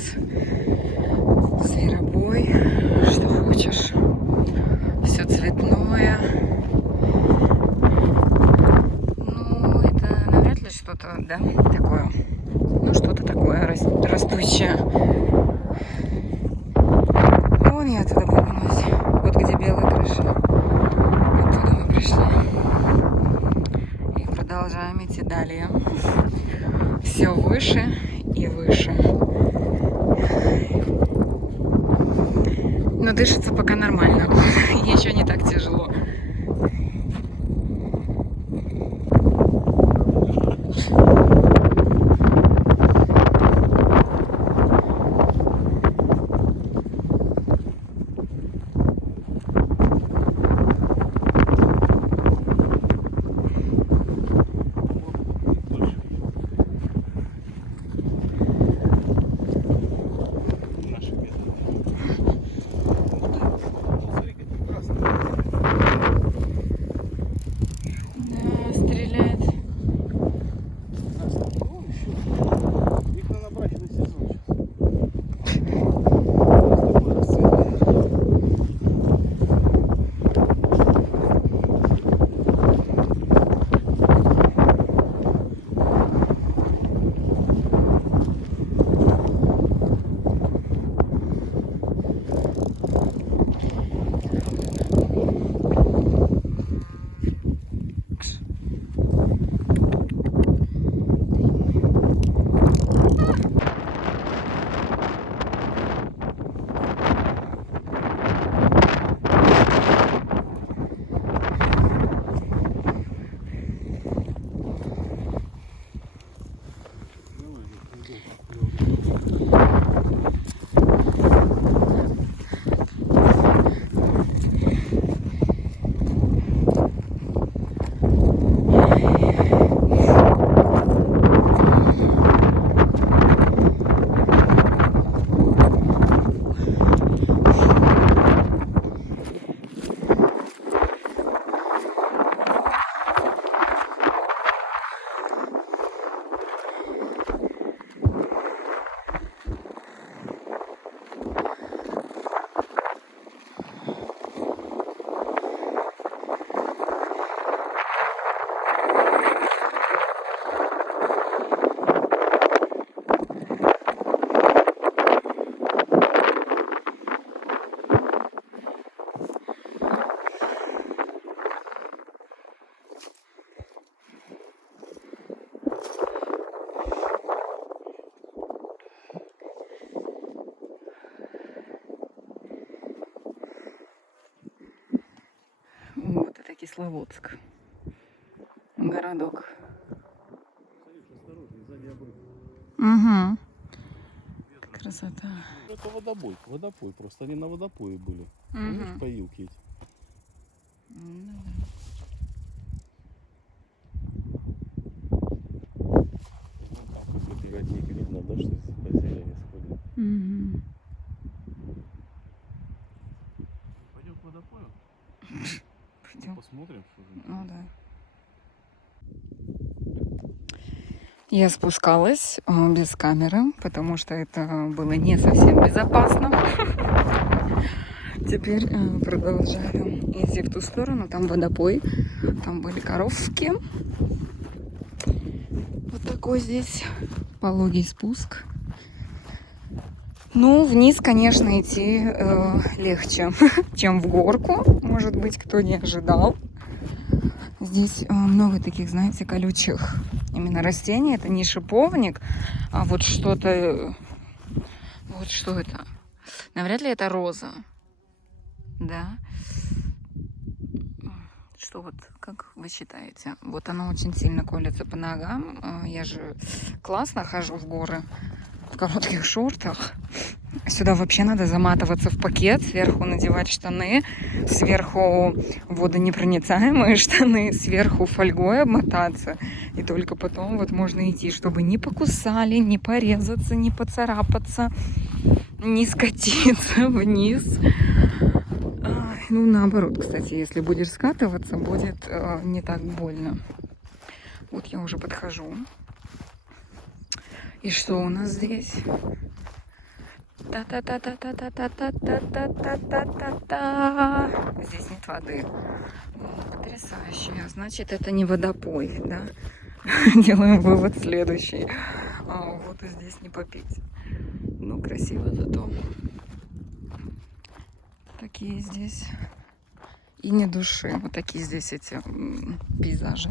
нас зверобой, что хочешь, все цветное. Ну, это навряд ли что-то, да, такое, ну, что-то такое растущее. Вон я оттуда поднимусь, вот где белая крыша, оттуда мы пришли. И продолжаем идти далее. Все выше и выше. Но дышится пока нормально. Еще не так тяжело. Вот это Кисловодск. Городок. Угу. Красота. Это водопой. Водопой. Просто они на водопое были. Видишь, поилки эти. Какой-то родник видно, да, что по зелени сходит. Пойдем к водопою? Пойдем. Посмотрим, что же. Ну да. Я спускалась без камеры, потому что это было не совсем безопасно. Теперь продолжаем идти в ту сторону. Там водопой, там были коровки. Вот такой здесь пологий спуск. Ну, вниз, конечно, идти легче, чем в горку. Может быть, кто не ожидал. Здесь много таких, знаете, колючих именно растений. Это не шиповник, а вот что-то... Вот что это? Навряд ли это роза. Да? Что вот, как вы считаете? Вот оно очень сильно колется по ногам. Я же классно хожу в горы в коротких шортах. Сюда вообще надо заматываться в пакет, сверху надевать штаны, сверху водонепроницаемые штаны, сверху фольгой обмотаться. И только потом вот можно идти, чтобы не покусали, не порезаться, не поцарапаться, не скатиться вниз. Ну, наоборот, кстати, если будешь скатываться, будет не так больно. Вот я уже подхожу. И что у нас здесь? Та-та-та-та-та-та-та-та-та-та-та. Здесь нет воды. Потрясающе. Значит, это не водопой, да? Делаем вывод следующий. Вот и здесь не попить. Ну, красиво зато. Такие здесь и не души. Вот такие здесь эти пейзажи.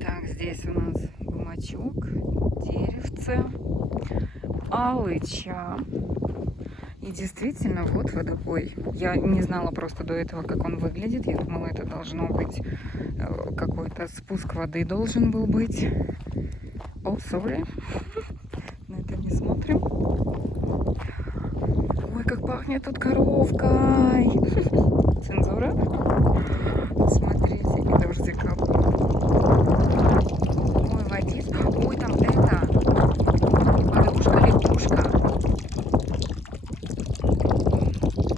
Так, здесь у нас гумачок, деревце, алыча. И действительно, вот водопой. Я не знала просто до этого, как он выглядит. Я думала, это должно быть какой-то спуск воды должен был быть. Oh, sorry. На это не смотрим. Ой, как пахнет тут коровкой. Цензура. Смотрите, и дождик капает. Ой, водица. Ой, там это. Лягушка.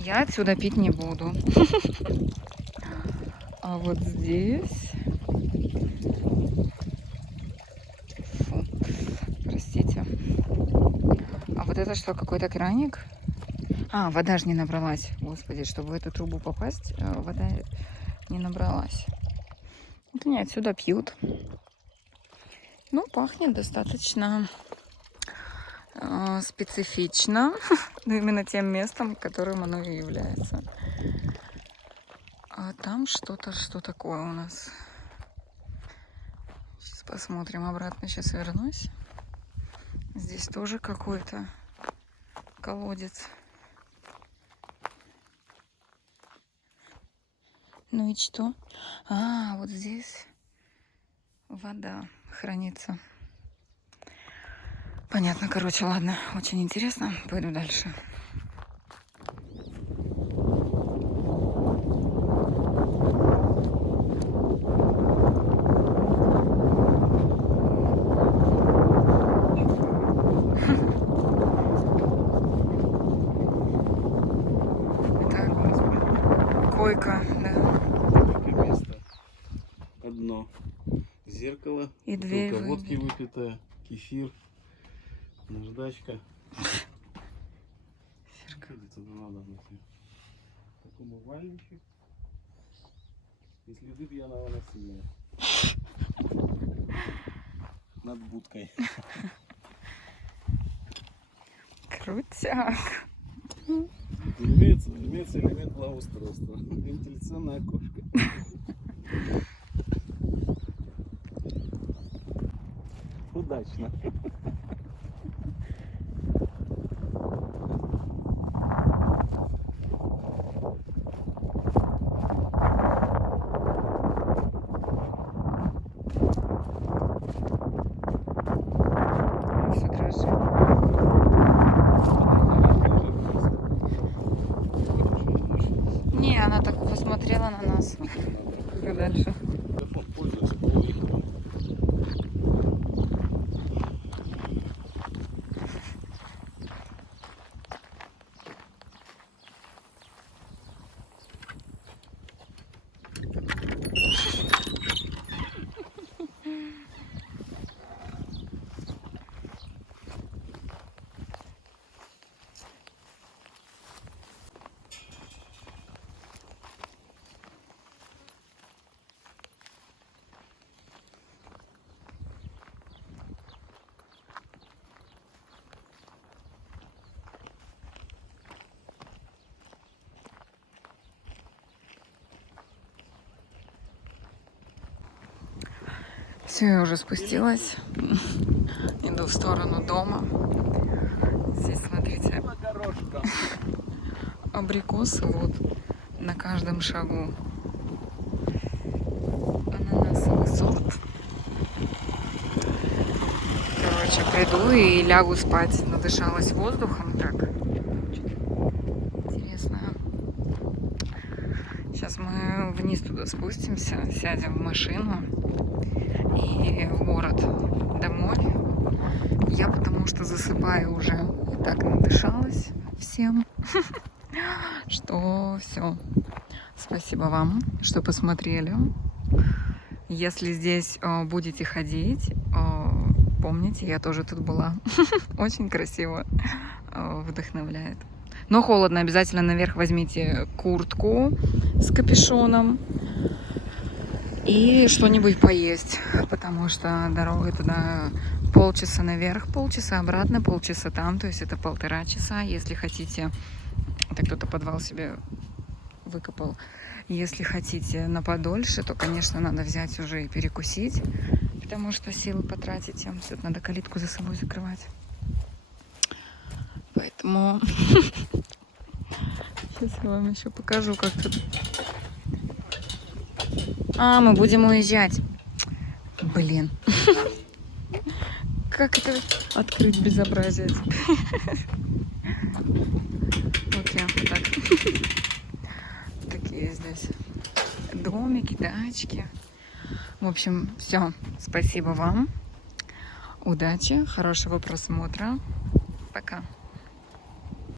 Я отсюда пить не буду. А вот здесь... Фу. Простите. А вот это что, какой-то краник? А, вода же не набралась. Господи, чтобы в эту трубу попасть, вода не набралась. Вот они отсюда пьют. Ну, пахнет достаточно специфично. Но именно тем местом, которым оно и является. А там что-то, что такое у нас. Сейчас посмотрим. Обратно сейчас вернусь. Здесь тоже какой-то колодец. Ну и что? А, вот здесь вода хранится. Понятно, короче, ладно. Очень интересно. Пойду дальше. Так, койка, да. Место. Одно. Зеркало. И дверь Бутылка водки выбили. выпитая. Кефир. Наждачка. Где туда надо найти? Такой умывальничек. И следы пьяного насилия. Над будкой. Крутяк. Имеется элемент благоустройства. Вентиляционное окошко. Удачно. Все дрожит. Не, она так посмотрела на нас. И дальше. Телефон пользуется полуэкраном. Все, я уже спустилась. Иду в сторону дома. Здесь, смотрите, абрикосы вот на каждом шагу. Ананасовый сорт. Короче, приду и лягу спать. Надышалась воздухом так. вниз туда спустимся, сядем в машину и в город домой. Я потому что засыпаю уже. И так надышалась всем, что все. Спасибо вам, что посмотрели. Если здесь будете ходить, помните, я тоже тут была. Очень красиво, вдохновляет. Но холодно, обязательно наверх возьмите куртку с капюшоном и что-нибудь поесть, потому что дорога туда полчаса наверх, полчаса обратно, полчаса там, то есть это 1,5 часа. Если хотите, это кто-то подвал себе выкопал. Если хотите на подольше, то, конечно, надо взять уже и перекусить, потому что силы потратите. Тут надо калитку за собой закрывать. Поэтому сейчас я вам еще покажу, как тут. А, мы будем уезжать. Блин. Как это открыть безобразие? Окей, так. Такие здесь домики, дачки. В общем, все. Спасибо вам. Удачи, хорошего просмотра. Пока.